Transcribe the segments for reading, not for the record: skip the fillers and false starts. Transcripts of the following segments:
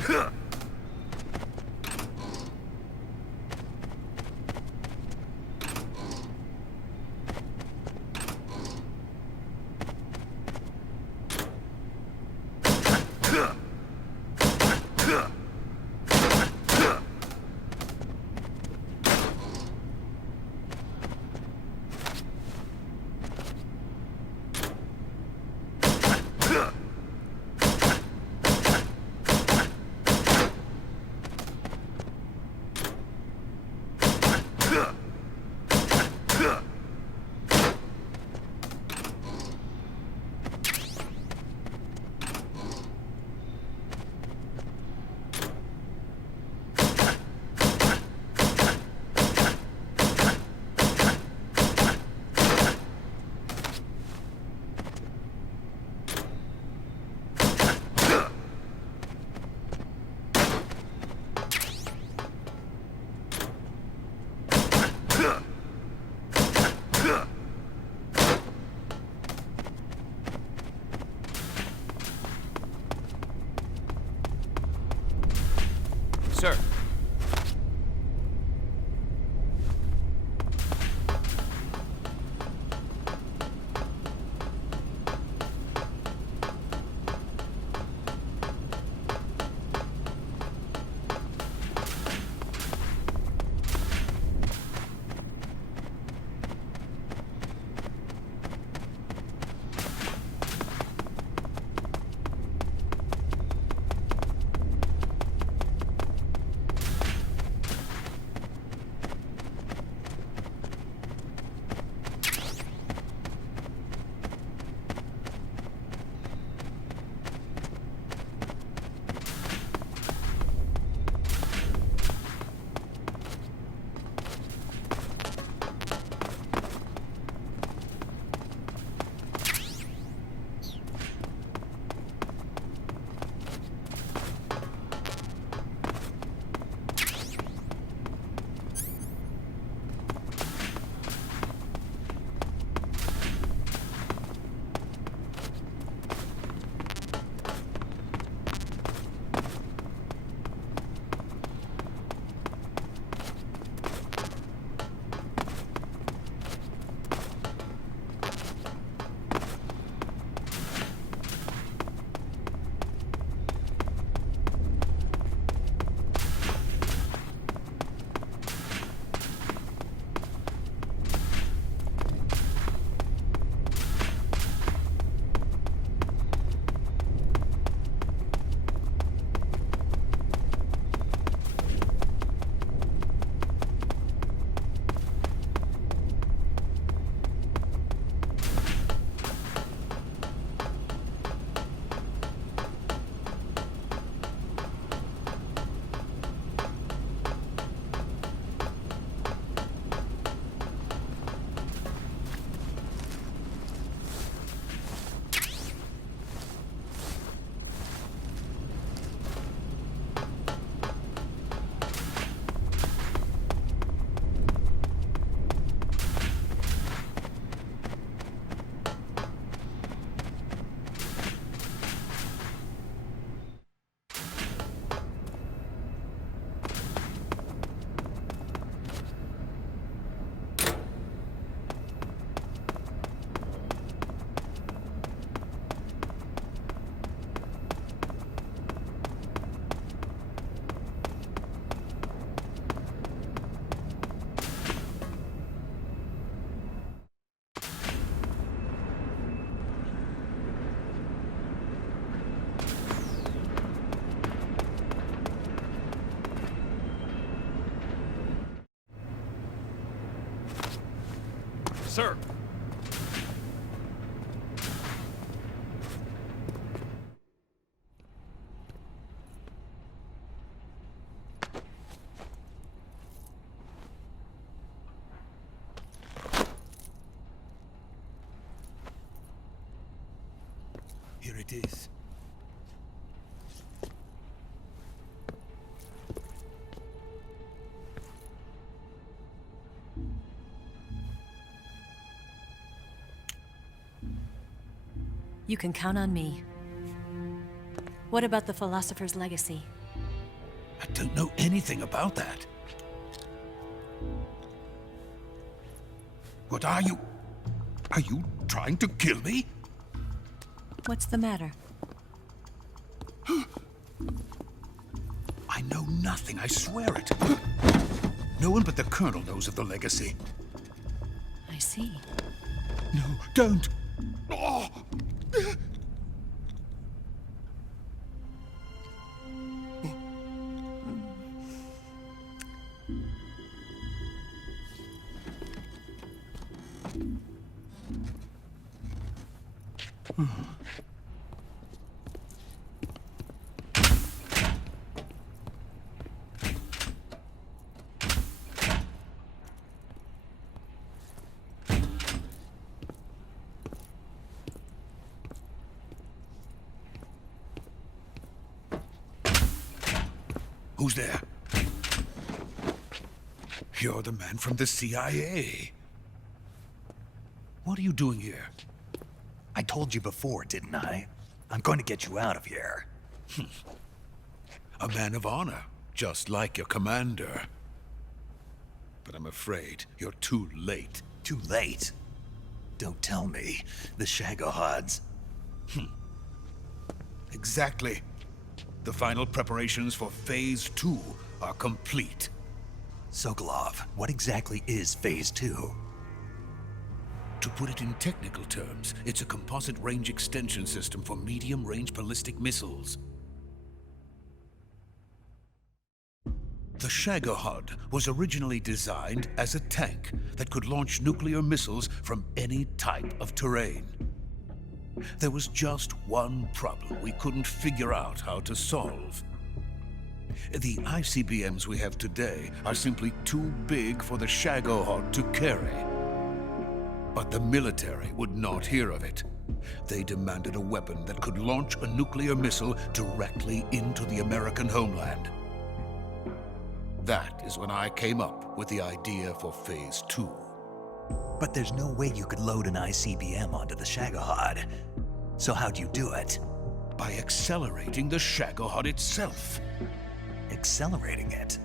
Sir. Sir. Here it is. You can count on me. What about the philosopher's legacy? I don't know anything about that. What are you? Are you trying to kill me? What's the matter? I know nothing, I swear it. No one but the Colonel knows of the legacy. I see. No, don't! Oh. Who's there? You're the man from the CIA. What are you doing here? I told you before, didn't I? I'm going to get you out of here. A man of honor, just like your commander. But I'm afraid you're too late. Too late? Don't tell me. The Shagohods. Exactly. The final preparations for Phase 2 are complete. Sokolov, what exactly is Phase 2? To put it in technical terms, it's a composite range extension system for medium-range ballistic missiles. The Shagohod was originally designed as a tank that could launch nuclear missiles from any type of terrain. There was just one problem we couldn't figure out how to solve. The ICBMs we have today are simply too big for the Shagohod to carry. But the military would not hear of it. They demanded a weapon that could launch a nuclear missile directly into the American homeland. That is when I came up with the idea for Phase 2. But there's no way you could load an ICBM onto the Shagohod. So how'd you do it? By accelerating the Shagohod itself. Accelerating it?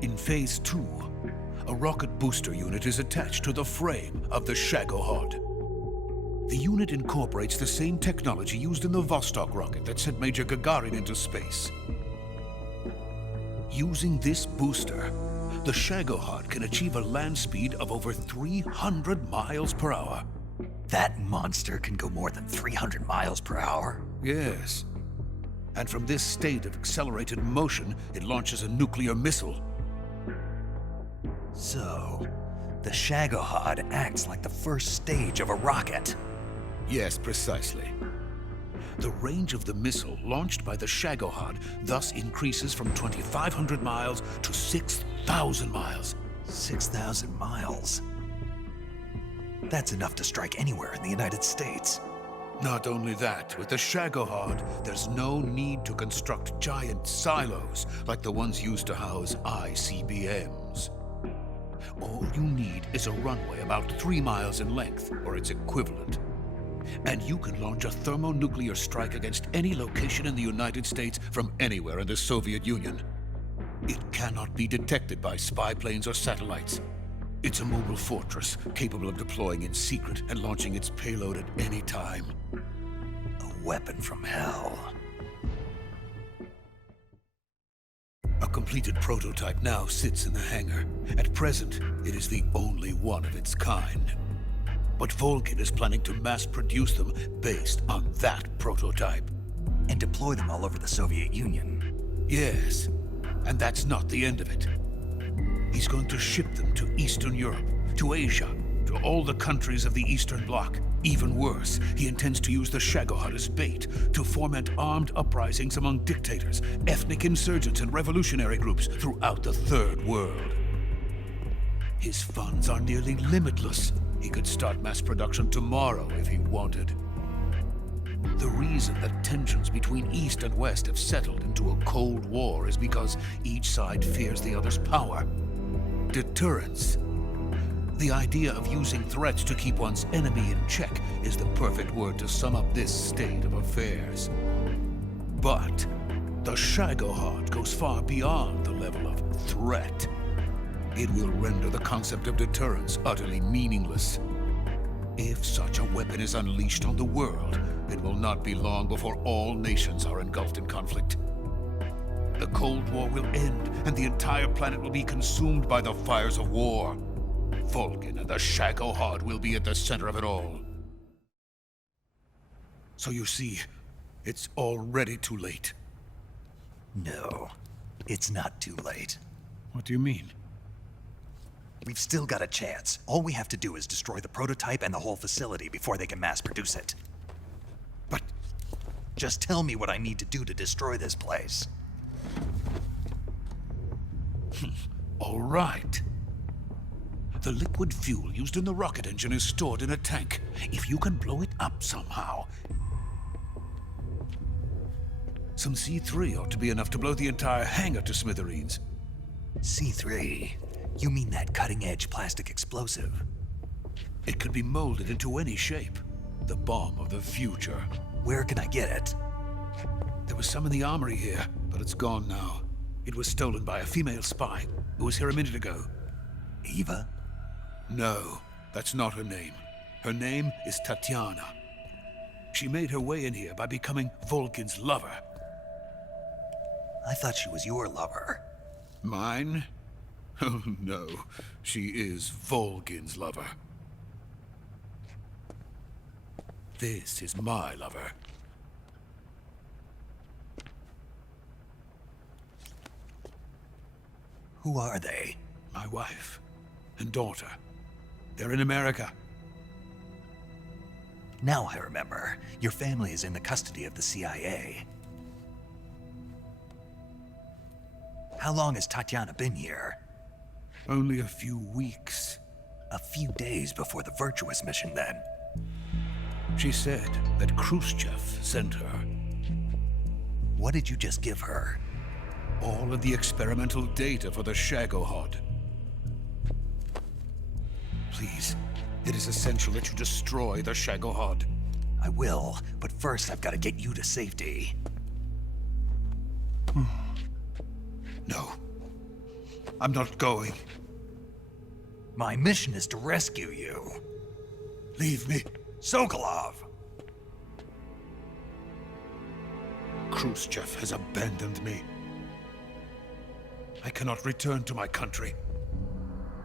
In Phase 2, a rocket booster unit is attached to the frame of the Shagohod. The unit incorporates the same technology used in the Vostok rocket that sent Major Gagarin into space. Using this booster, the Shagohod can achieve a land speed of over 300 miles per hour. That monster can go more than 300 miles per hour? Yes. And from this state of accelerated motion, it launches a nuclear missile. So, the Shagohod acts like the first stage of a rocket. Yes, precisely. The range of the missile launched by the Shagohod thus increases from 2,500 miles to 6,000 miles. 6,000 miles? That's enough to strike anywhere in the United States. Not only that, with the Shagohod, there's no need to construct giant silos like the ones used to house ICBMs. All you need is a runway about 3 miles in length, or its equivalent. And you can launch a thermonuclear strike against any location in the United States from anywhere in the Soviet Union. It cannot be detected by spy planes or satellites. It's a mobile fortress, capable of deploying in secret and launching its payload at any time. A weapon from hell. A completed prototype now sits in the hangar. At present, it is the only one of its kind. But Volgin is planning to mass-produce them based on that prototype. And deploy them all over the Soviet Union. Yes, and that's not the end of it. He's going to ship them to Eastern Europe, to Asia, to all the countries of the Eastern Bloc. Even worse, he intends to use the Shagohod as bait to foment armed uprisings among dictators, ethnic insurgents, and revolutionary groups throughout the Third World. His funds are nearly limitless. He could start mass production tomorrow if he wanted. The reason that tensions between East and West have settled into a Cold War is because each side fears the other's power. Deterrence. The idea of using threats to keep one's enemy in check is the perfect word to sum up this state of affairs. But The Shagohod goes far beyond the level of threat. It will render the concept of deterrence utterly meaningless. If such a weapon is unleashed on the world, it will not be long before all nations are engulfed in conflict. The Cold War will end, and the entire planet will be consumed by the fires of war. Vulcan and the Shagohod will be at the center of it all. So you see, it's already too late. No, it's not too late. What do you mean? We've still got a chance. All we have to do is destroy the prototype and the whole facility before they can mass produce it. But Just tell me what I need to do to destroy this place. all right. The liquid fuel used in the rocket engine is stored in a tank. If you can blow it up somehow, some C3 ought to be enough to blow the entire hangar to smithereens. C3? You mean that cutting-edge plastic explosive? It could be molded into any shape. The bomb of the future. Where can I get it? There was some in the armory here, but it's gone now. It was stolen by a female spy who was here a minute ago. Eva? No, that's not her name. Her name is Tatiana. She made her way in here by becoming Vulcan's lover. I thought she was your lover. Mine? Oh no, she is Vulcan's lover. This is my lover. Who are they? My wife and daughter. They're in America. Now I remember. Your family is in the custody of the CIA. How long has Tatiana been here? Only a few weeks. A few days before the Virtuous mission, then. She said that Khrushchev sent her. What did you just give her? All of the experimental data for the Shagohod. Please, it is essential that you destroy the Shagohod. I will, but first I've got to get you to safety. No, I'm not going. My mission is to rescue you. Leave me. Sokolov! Khrushchev has abandoned me. I cannot return to my country.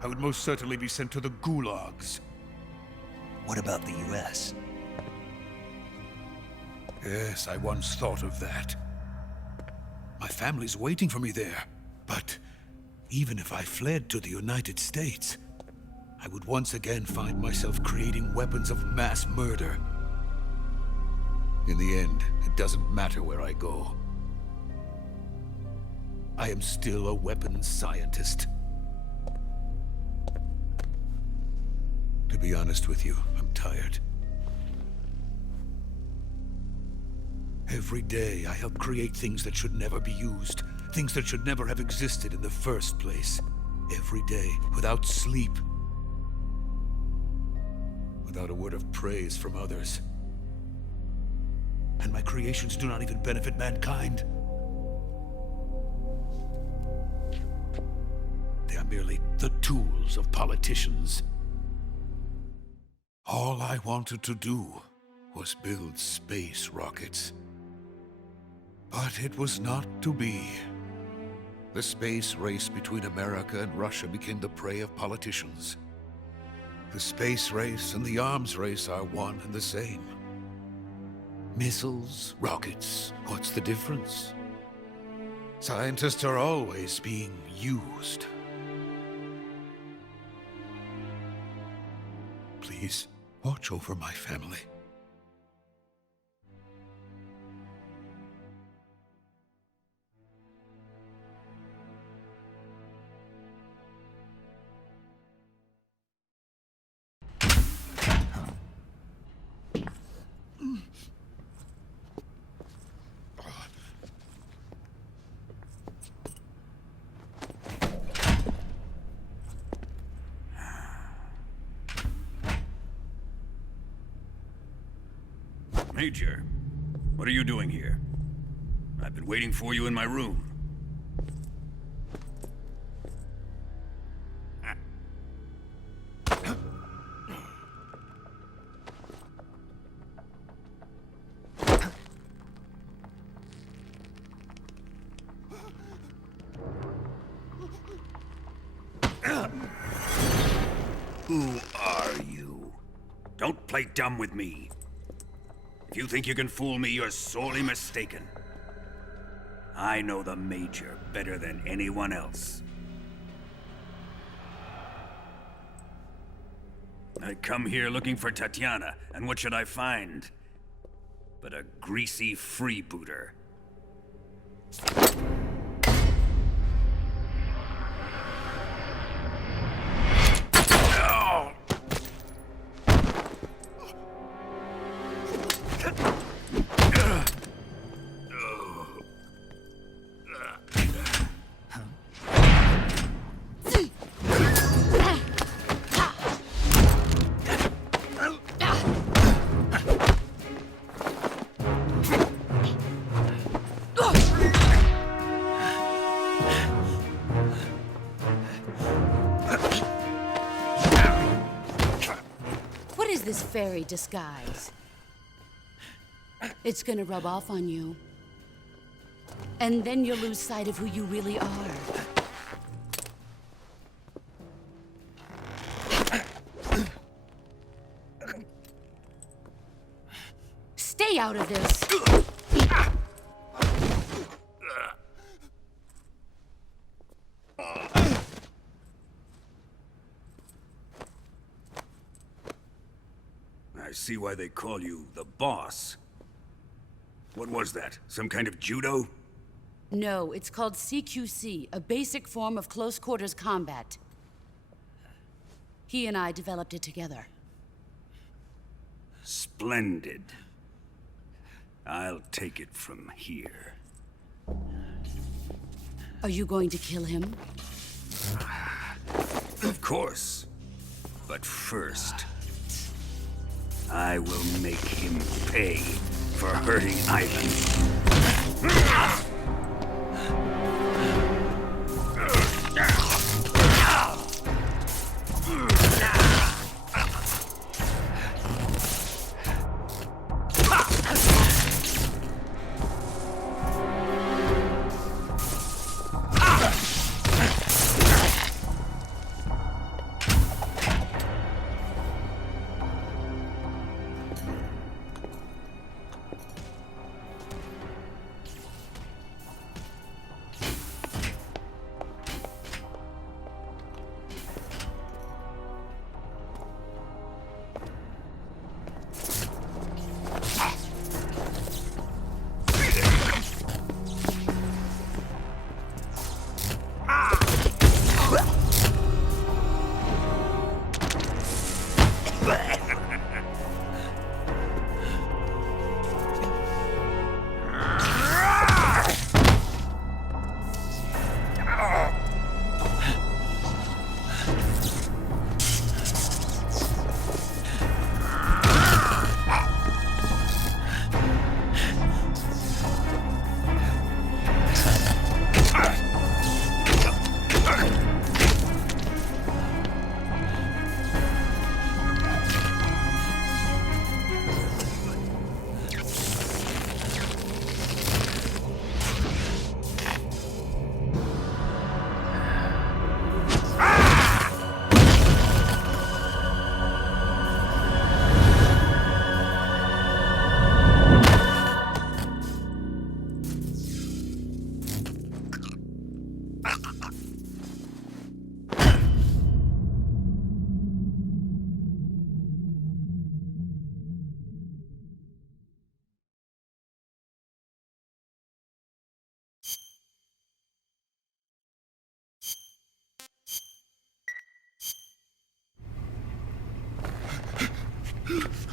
I would most certainly be sent to the gulags. What about the US? Yes, I once thought of that. My family's waiting for me there. But even if I fled to the United States, I would once again find myself creating weapons of mass murder. In the end, it doesn't matter where I go. I am still a weapons scientist. To be honest with you, I'm tired. Every day, I help create things that should never be used, things that should never have existed in the first place. Every day, without sleep, without a word of praise from others. And my creations do not even benefit mankind. They are merely the tools of politicians. All I wanted to do was build space rockets. But it was not to be. The space race between America and Russia became the prey of politicians. The space race and the arms race are one and the same. Missiles, rockets, what's the difference? Scientists are always being used. Please, watch over my family. Major, what are you doing here? I've been waiting for you in my room. Who are you? Don't play dumb with me. If you think you can fool me, you're sorely mistaken. I know the Major better than anyone else. I come here looking for Tatiana, and what should I find? But a greasy freebooter. What is this fairy disguise? It's gonna rub off on you. And then you'll lose sight of who you really are. Stay out of this! I see why they call you the boss. What was that? Some kind of judo? No, it's called CQC, a basic form of close quarters combat. He and I developed it together. Splendid. I'll take it from here. Are you going to kill him? Of course. But first, I will make him pay for hurting Ivan.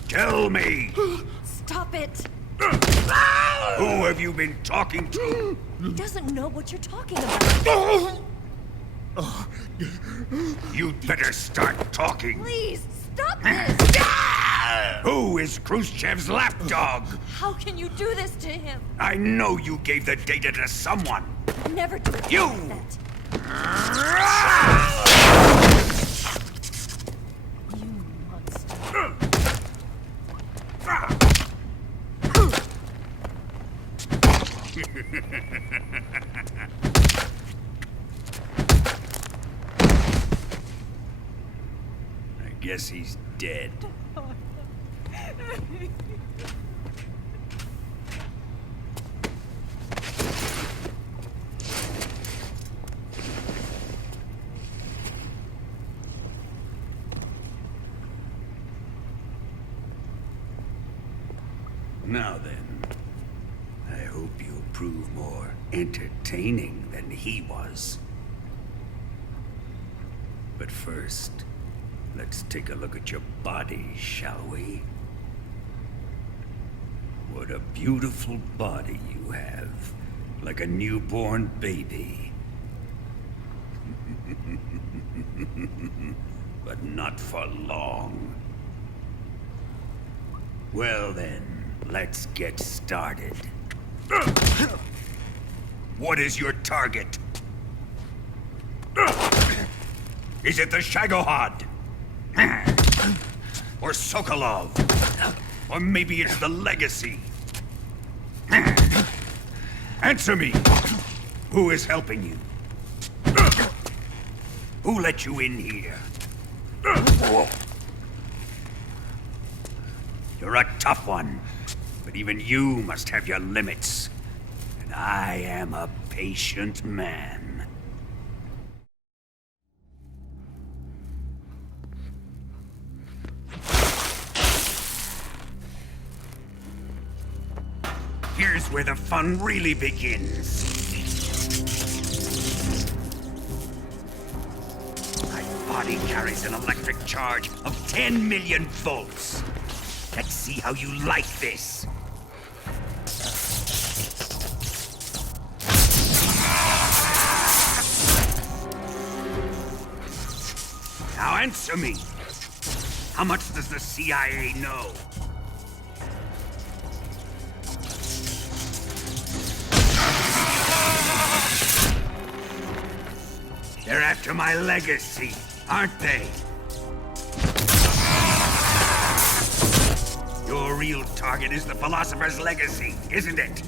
Tell me! Stop it! Who have you been talking to? He doesn't know what you're talking about. You'd better start talking. Please, stop this! Who is Khrushchev's lapdog? How can you do this to him? I know you gave the data to someone. Never do it You! like that. You monster. I guess he's dead. Now then, I hope you'll prove more entertaining than he was. But first, let's take a look at your body, shall we? What a beautiful body you have, like a newborn baby. But not for long. Well then, let's get started. What is your target? Is it the Shagohod? Or Sokolov? Or maybe it's the Legacy? Answer me! Who is helping you? Who let you in here? You're a tough one, but even you must have your limits. And I am a patient man. Here's where the fun really begins. My body carries an electric charge of 10 million volts. Let's see how you like this. Now answer me. How much does the CIA know? They're after my legacy, aren't they? Your real target is the Philosopher's Legacy, isn't it?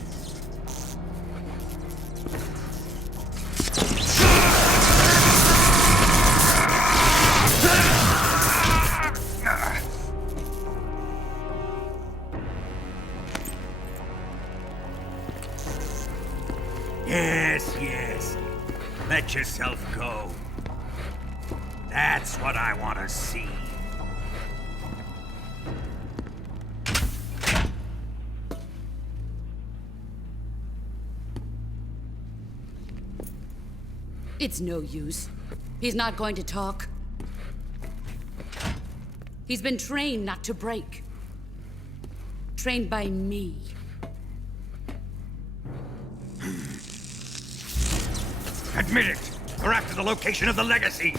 Yes, yes. Let yourself go. That's what I want to see. It's no use. He's not going to talk. He's been trained not to break. Trained by me. Admit it! We're after the location of the Legacy!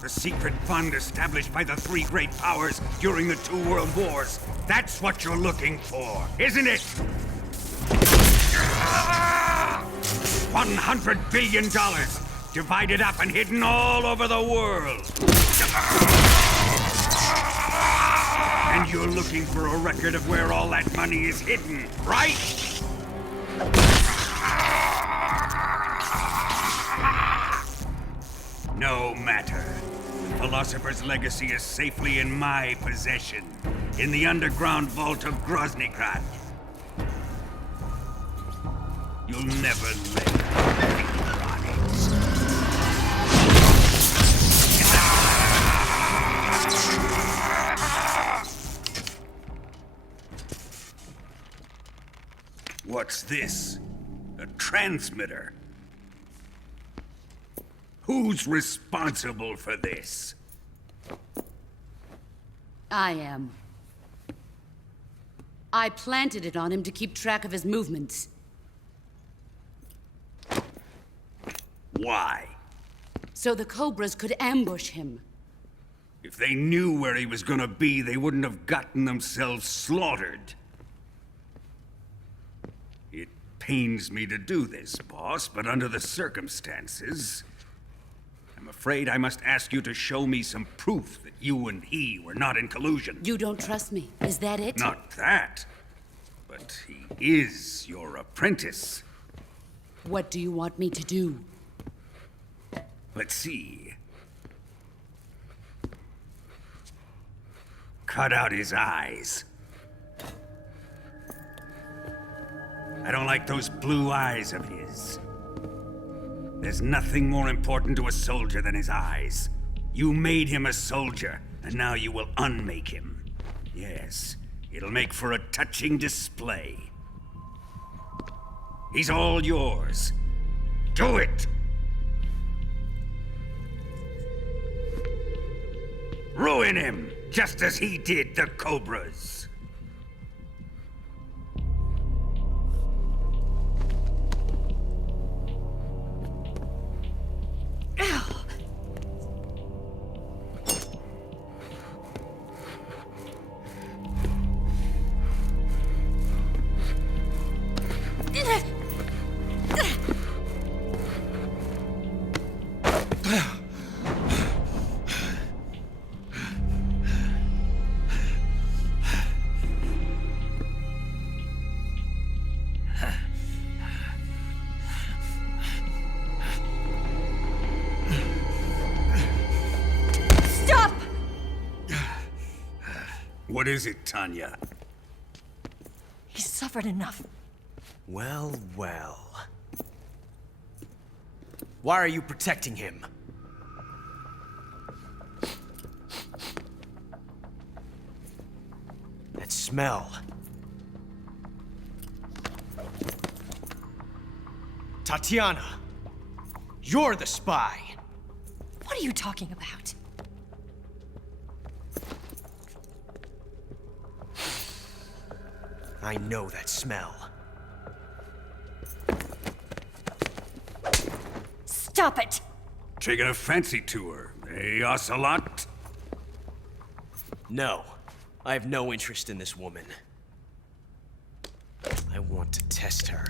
The secret fund established by the three great powers during the 2 world wars. That's what you're looking for, isn't it? $100 billion, divided up and hidden all over the world. And you're looking for a record of where all that money is hidden, right? No matter. The Philosopher's Legacy is safely in my possession, in the underground vault of Groznygrad. You'll never lay a finger on it. What's this? A transmitter? Who's responsible for this? I am. I planted it on him to keep track of his movements. Why? so the Cobras could ambush him. If they knew where he was gonna be, they wouldn't have gotten themselves slaughtered. It pains me to do this, boss, but under the circumstances, I'm afraid I must ask you to show me some proof that you and he were not in collusion. You don't trust me, is that it? Not that, but he is your apprentice. What do you want me to do? Let's see. Cut out his eyes. I don't like those blue eyes of his. There's nothing more important to a soldier than his eyes. You made him a soldier, and now you will unmake him. Yes, it'll make for a touching display. He's all yours. Do it! Ruin him, just as he did the Cobras. Stop! What is it, Tanya? He's suffered enough. Well, well. Why are you protecting him? That smell. Tatiana, you're the spy. What are you talking about? I know that smell. Stop it! Taking a fancy to her, eh, Ocelot? No, I have no interest in this woman. I want to test her.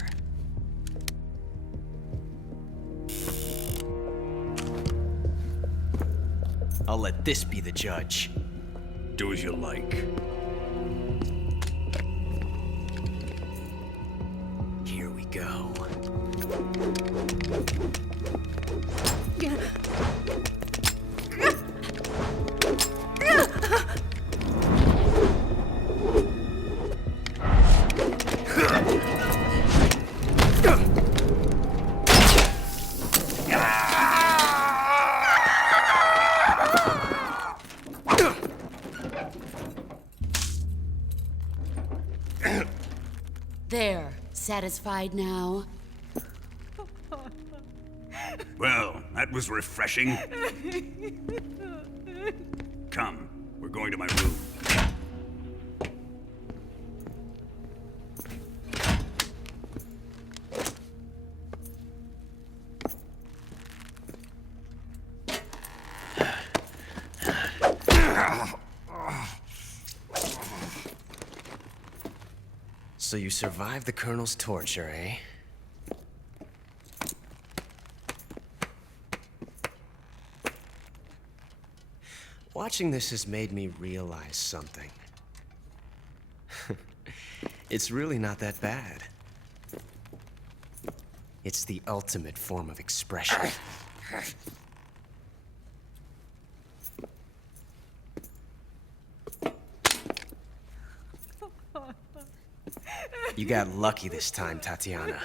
I'll let this be the judge. Do as you like. Here we go. There, satisfied now? Well, that was refreshing. Come, we're going to my room. So you survived the Colonel's torture, eh? Watching this has made me realize something. It's really not that bad. It's the ultimate form of expression. You got lucky this time, Tatiana.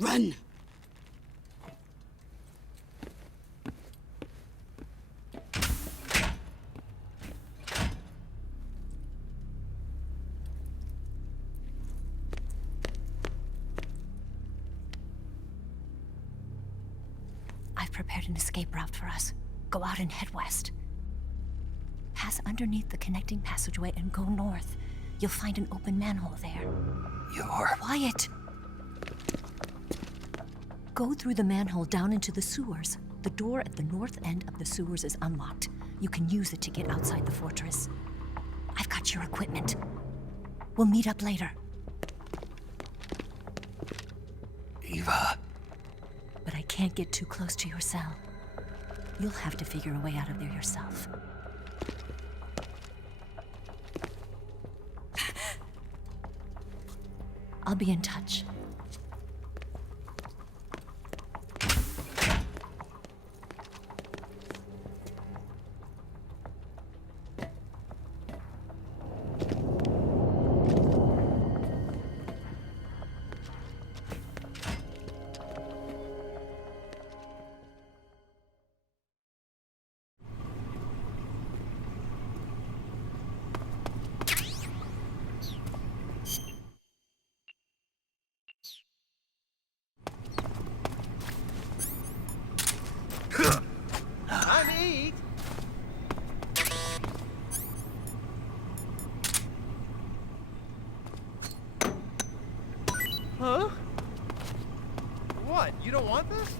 Run! I've prepared an escape route for us. Go out and head west. Pass underneath the connecting passageway and go north. You'll find an open manhole there. You're... Quiet! Go through the manhole down into the sewers. The door at the north end of the sewers is unlocked. You can use it to get outside the fortress. I've got your equipment. We'll meet up later. Eva. But I can't get too close to your cell. You'll have to figure a way out of there yourself. I'll be in touch. Huh? What? You don't want this?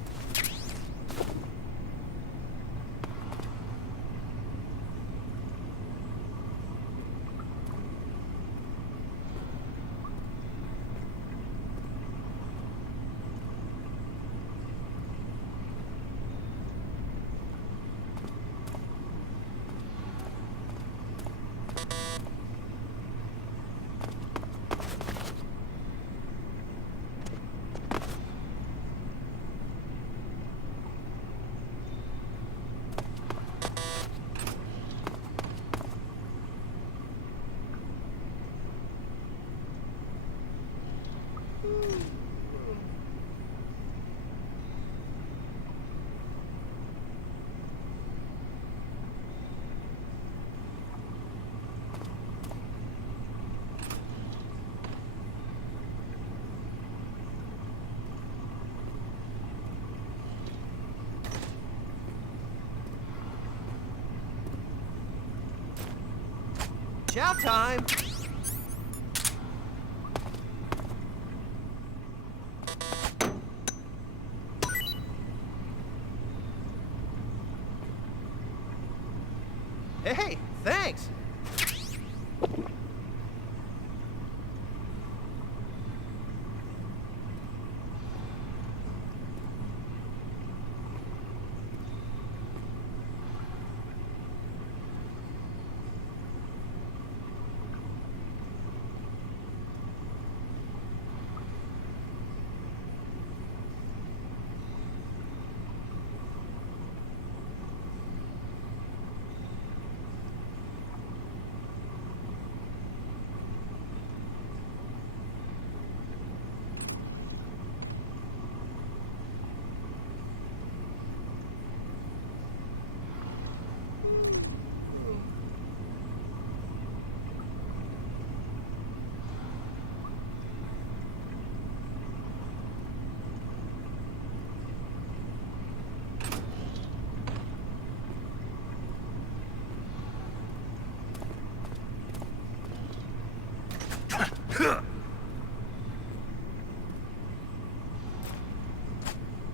Chow time! Hey, thanks!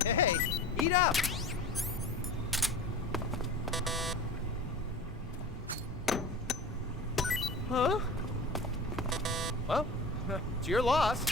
Hey, eat up! Huh? Well, it's your loss.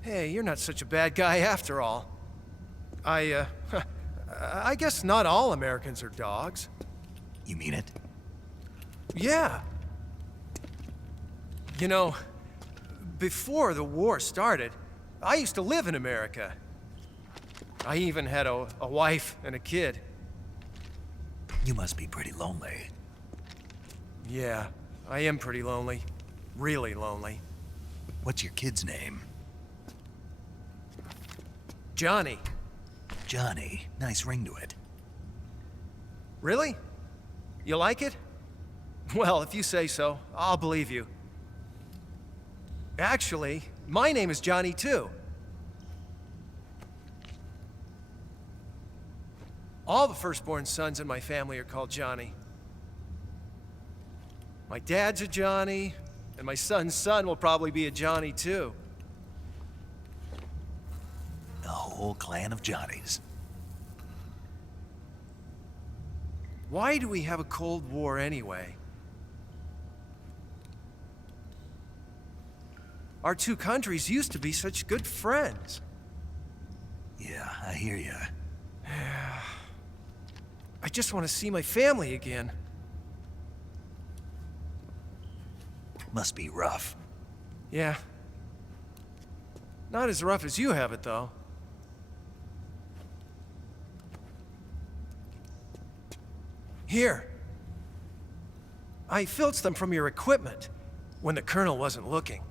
Hey, you're not such a bad guy after all. I guess not all Americans are dogs. You mean it? Yeah. You know, before the war started, I used to live in America. I even had a wife and a kid. You must be pretty lonely. Yeah, I am pretty lonely. Really lonely. What's your kid's name? Johnny. Johnny. Nice ring to it. Really? You like it? Well, if you say so, I'll believe you. Actually, my name is Johnny too. All the firstborn sons in my family are called Johnny. My dad's a Johnny, and my son's son will probably be a Johnny too. A whole clan of Johnnies. Why do we have a Cold War anyway? Our two countries used to be such good friends. Yeah, I hear ya. I just want to see my family again. Must be rough. Yeah. Not as rough as you have it, though. Here. I filched them from your equipment when the Colonel wasn't looking.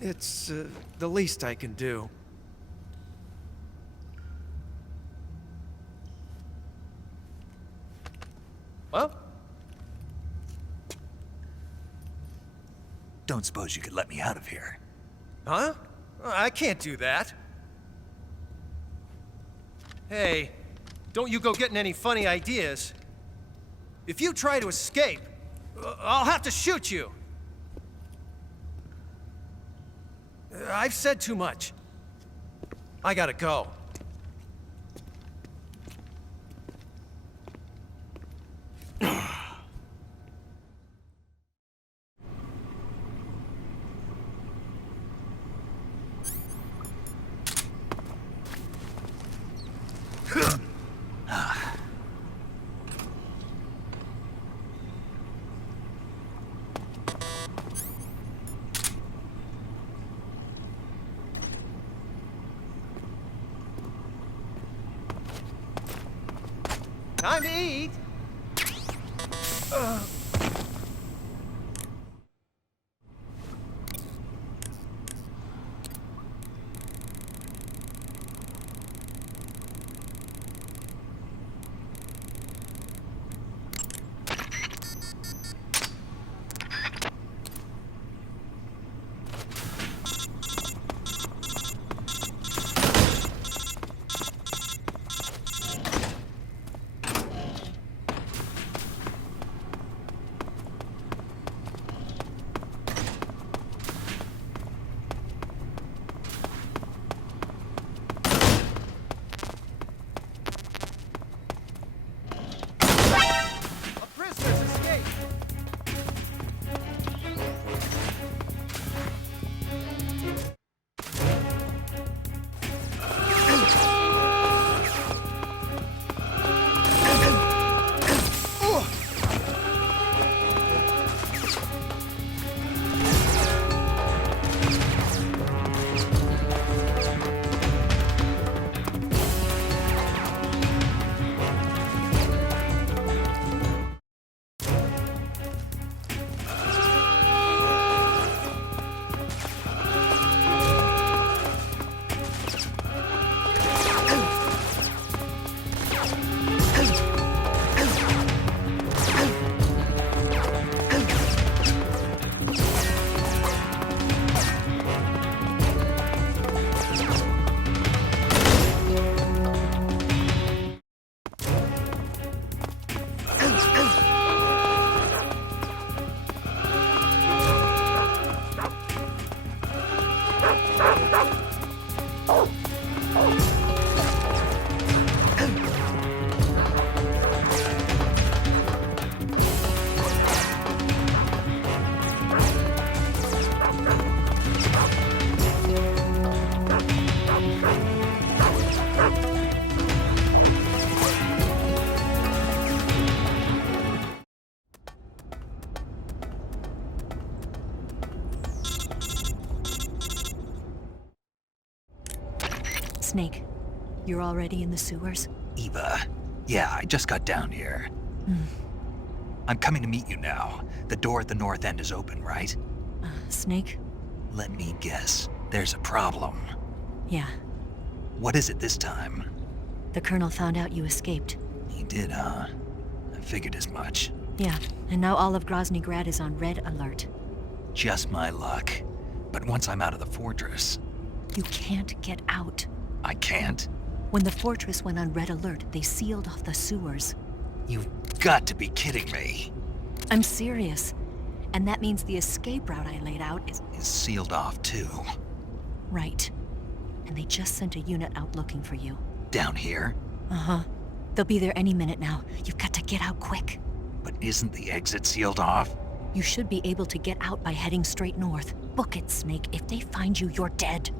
It's the least I can do. Well? Don't suppose you could let me out of here? Huh? I can't do that. Hey, don't you go getting any funny ideas. If you try to escape, I'll have to shoot you. I've said too much. I gotta go. Time to eat! Snake, you're already in the sewers? Eva, yeah, I just got down here. I'm coming to meet you now. The door at the north end is open, right? Snake? Let me guess. There's a problem. Yeah. What is it this time? The Colonel found out you escaped. He did, huh? I figured as much. Yeah, and now all of Grozny Grad is on red alert. Just my luck. But once I'm out of the fortress... You can't get out. I can't? When the fortress went on red alert, they sealed off the sewers. You've got to be kidding me. I'm serious. And that means the escape route I laid out is Is sealed off too. right. And they just sent a unit out looking for you. Down here? Uh-huh. They'll be there any minute now. You've got to get out quick. But isn't the exit sealed off? You should be able to get out by heading straight north. Book it, Snake. If they find you, you're dead.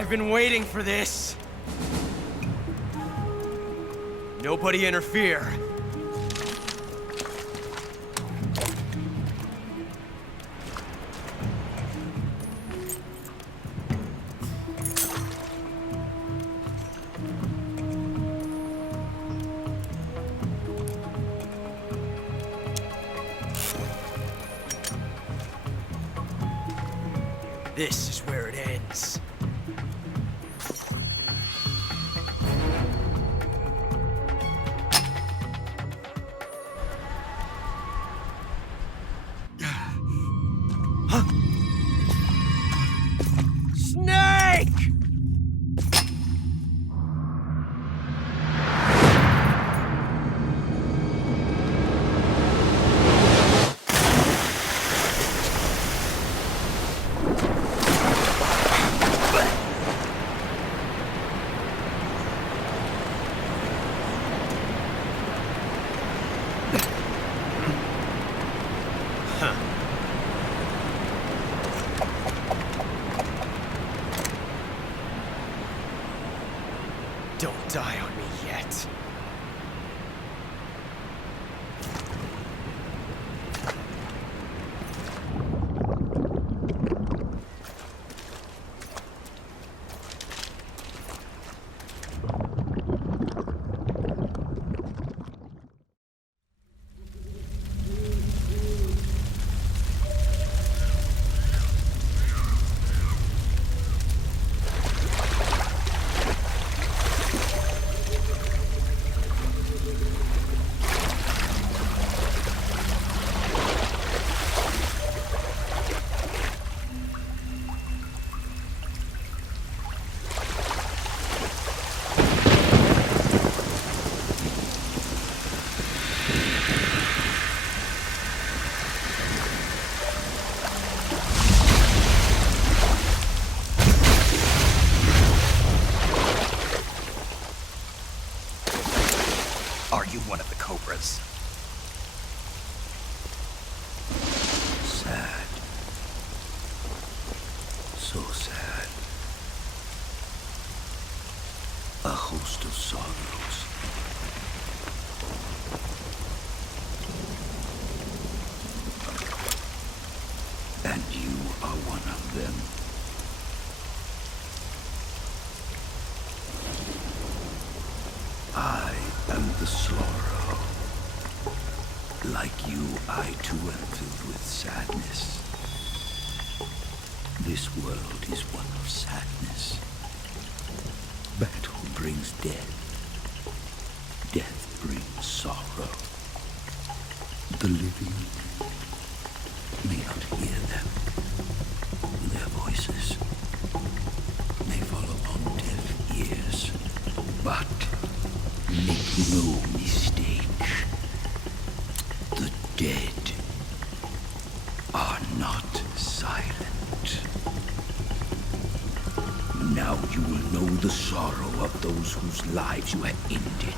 I've been waiting for this. Nobody interfere. This is where it ends. Snake! Don't die on me yet. Are you one of the Cobras? Sad. So sad. A host of sorrows. And you are one of them. I am the Sorrow. Like you, I too am filled with sadness. This world is one of sadness. Battle brings death. Death brings sorrow. The living may not hear them. Their voices may fall upon deaf ears. But make no mistake, the dead are not silent. Now you will know the sorrow of those whose lives you have ended.